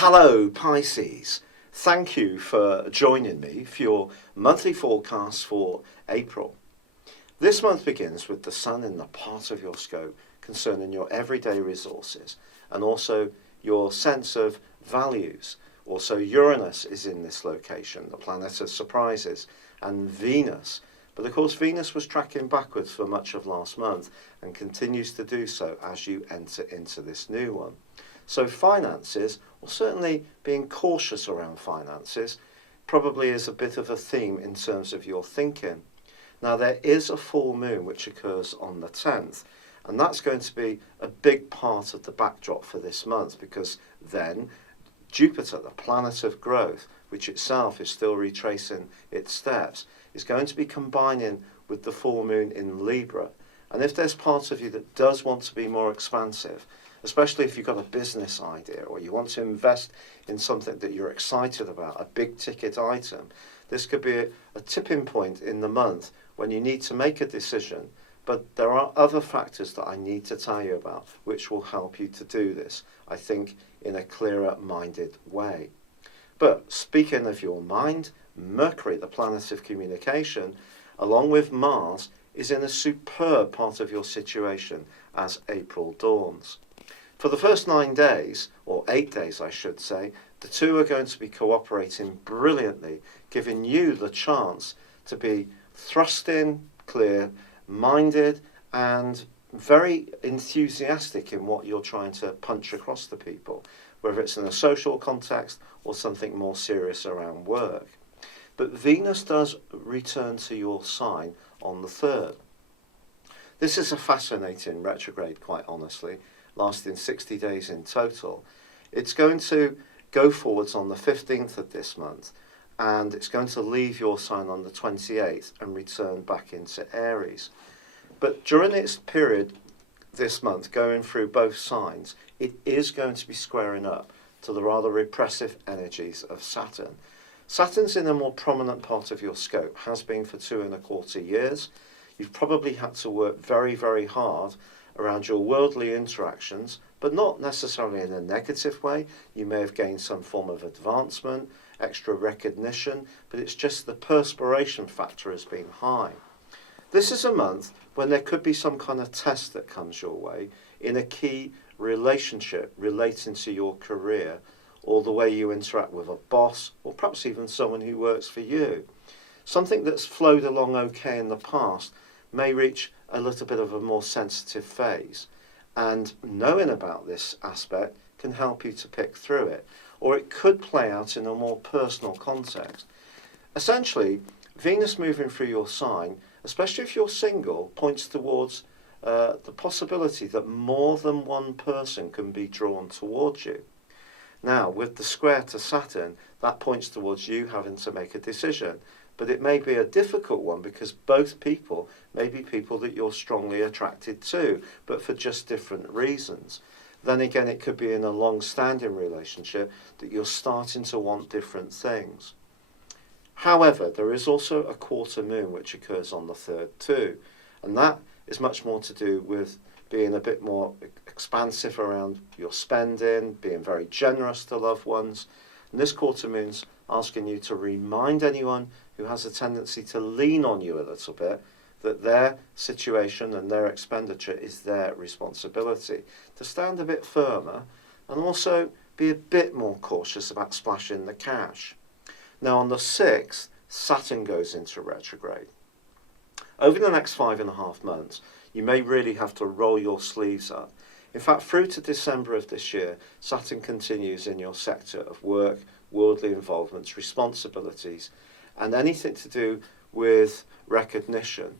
Hello, Pisces. Thank you for joining me for your monthly forecast for April. This month begins with the Sun in the part of your scope concerning your everyday resources and also your sense of values. Also, Uranus is in this location, the planet of surprises, and Venus. But of course, Venus was tracking backwards for much of last month and continues to do so as you enter into this new one. So finances, or certainly being cautious around finances, probably is a bit of a theme in terms of your thinking. Now there is a full moon which occurs on the 10th, and that's going to be a big part of the backdrop for this month, because then Jupiter, the planet of growth, which itself is still retracing its steps, is going to be combining with the full moon in Libra. And if there's part of you that does want to be more expansive, especially if you've got a business idea or you want to invest in something that you're excited about, a big ticket item, this could be a tipping point in the month when you need to make a decision. But there are other factors that I need to tell you about which will help you to do this, I think, in a clearer minded way. But speaking of your mind, Mercury, the planet of communication, along with Mars, is in a superb part of your situation as April dawns. For the first 9 days, or 8 days I should say, the two are going to be cooperating brilliantly, giving you the chance to be thrusting, clear-minded and very enthusiastic in what you're trying to punch across to people, whether it's in a social context or something more serious around work. But Venus does return to your sign on the 3rd. This is a fascinating retrograde, quite honestly, lasting 60 days in total. It's going to go forwards on the 15th of this month, and it's going to leave your sign on the 28th and return back into Aries. But during its period this month, going through both signs, it is going to be squaring up to the rather repressive energies of Saturn. Saturn's in a more prominent part of your scope, has been for 2.25 years. You've probably had to work very, very hard around your worldly interactions, but not necessarily in a negative way. You may have gained some form of advancement, extra recognition, but it's just the perspiration factor has been high. This is a month when there could be some kind of test that comes your way in a key relationship relating to your career or the way you interact with a boss or perhaps even someone who works for you. Something that's flowed along okay in the past may reach a little bit of a more sensitive phase, and knowing about this aspect can help you to pick through it, or it could play out in a more personal context. Essentially, Venus moving through your sign, especially if you're single, points towards the possibility that more than one person can be drawn towards you. Now, with the square to Saturn, that points towards you having to make a decision. But it may be a difficult one because both people may be people that you're strongly attracted to, but for just different reasons. Then again, it could be in a long-standing relationship that you're starting to want different things. However, there is also a quarter moon which occurs on the 3rd too, and that is much more to do with being a bit more expansive around your spending, being very generous to loved ones. And this quarter moon's asking you to remind anyone who has a tendency to lean on you a little bit that their situation and their expenditure is their responsibility, to stand a bit firmer and also be a bit more cautious about splashing the cash. Now on the 6th, Saturn goes into retrograde. Over the next 5.5 months, you may really have to roll your sleeves up. In fact, through to December of this year, Saturn continues in your sector of work, worldly involvements, responsibilities, and anything to do with recognition.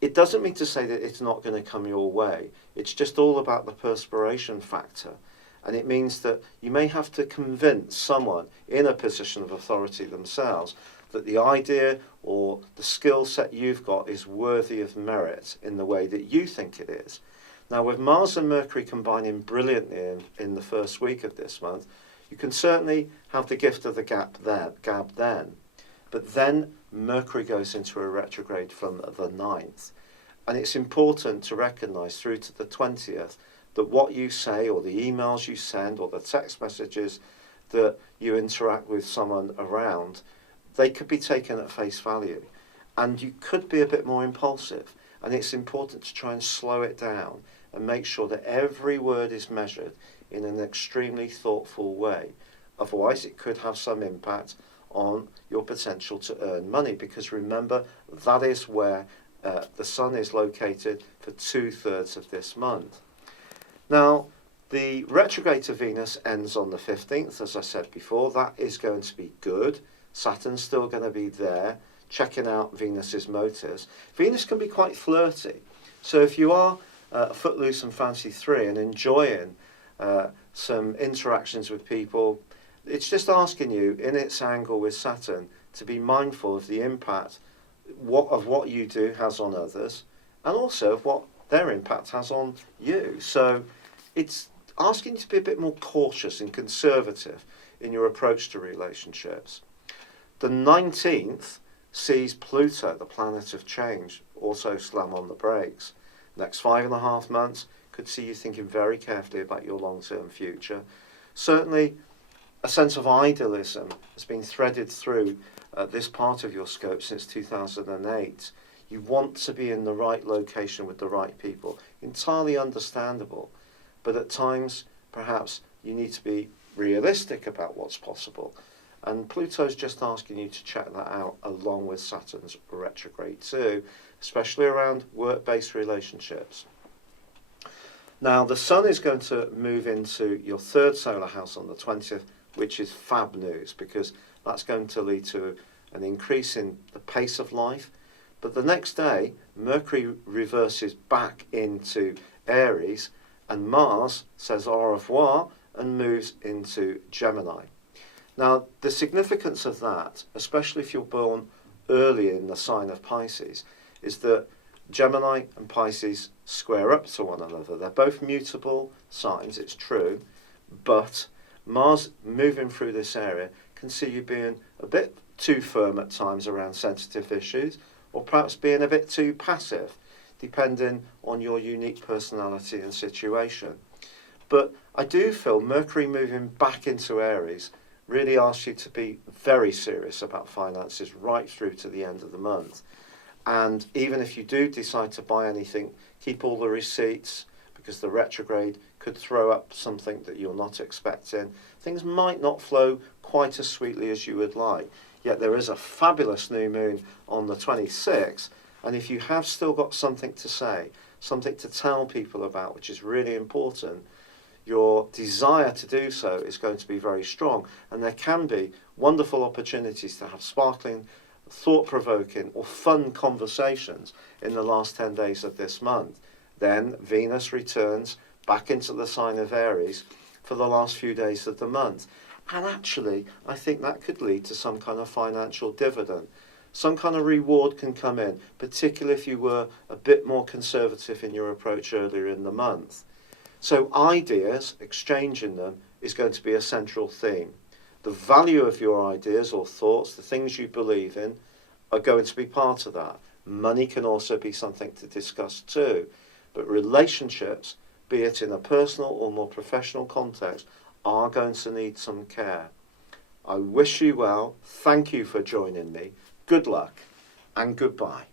It doesn't mean to say that it's not going to come your way. It's just all about the perspiration factor. And it means that you may have to convince someone in a position of authority themselves that the idea or the skill set you've got is worthy of merit in the way that you think it is. Now, with Mars and Mercury combining brilliantly in the first week of this month, you can certainly have the gift of the gab then. But then Mercury goes into a retrograde from the 9th. And it's important to recognise through to the 20th that what you say or the emails you send or the text messages that you interact with someone around, they could be taken at face value. And you could be a bit more impulsive. And it's important to try and slow it down and make sure that every word is measured in an extremely thoughtful way. Otherwise, it could have some impact on your potential to earn money, because remember, that is where the sun is located for 2/3 of this month. Now, the retrograde to Venus ends on the 15th, as I said before. That is going to be good. Saturn's still going to be there, checking out Venus's motives. Venus can be quite flirty. So if you are footloose and fancy free and enjoying some interactions with people, it's just asking you, in its angle with Saturn, to be mindful of the impact of what you do has on others, and also of what their impact has on you. So it's asking you to be a bit more cautious and conservative in your approach to relationships. The 19th sees Pluto, the planet of change, also slam on the brakes. Next 5.5 months could see you thinking very carefully about your long-term future. Certainly, a sense of idealism has been threaded through this part of your scope since 2008. You want to be in the right location with the right people. Entirely understandable. But at times, perhaps, you need to be realistic about what's possible. And Pluto's just asking you to check that out along with Saturn's retrograde too, especially around work-based relationships. Now, the Sun is going to move into your third solar house on the 20th, which is fab news, because that's going to lead to an increase in the pace of life. But the next day, Mercury reverses back into Aries, and Mars says au revoir and moves into Gemini. Now, the significance of that, especially if you're born early in the sign of Pisces, is that Gemini and Pisces square up to one another. They're both mutable signs, it's true, but Mars moving through this area can see you being a bit too firm at times around sensitive issues, or perhaps being a bit too passive, depending on your unique personality and situation. But I do feel Mercury moving back into Aries really asks you to be very serious about finances right through to the end of the month. And even if you do decide to buy anything, keep all the receipts, because the retrograde could throw up something that you're not expecting. Things might not flow quite as sweetly as you would like. Yet there is a fabulous new moon on the 26th, and if you have still got something to say, something to tell people about, which is really important, your desire to do so is going to be very strong. And there can be wonderful opportunities to have sparkling, thought-provoking or fun conversations in the last 10 days of this month. Then Venus returns back into the sign of Aries for the last few days of the month. And actually, I think that could lead to some kind of financial dividend. Some kind of reward can come in, particularly if you were a bit more conservative in your approach earlier in the month. So ideas, exchanging them, is going to be a central theme. The value of your ideas or thoughts, the things you believe in, are going to be part of that. Money can also be something to discuss too. But relationships, be it in a personal or more professional context, are going to need some care. I wish you well. Thank you for joining me. Good luck and goodbye.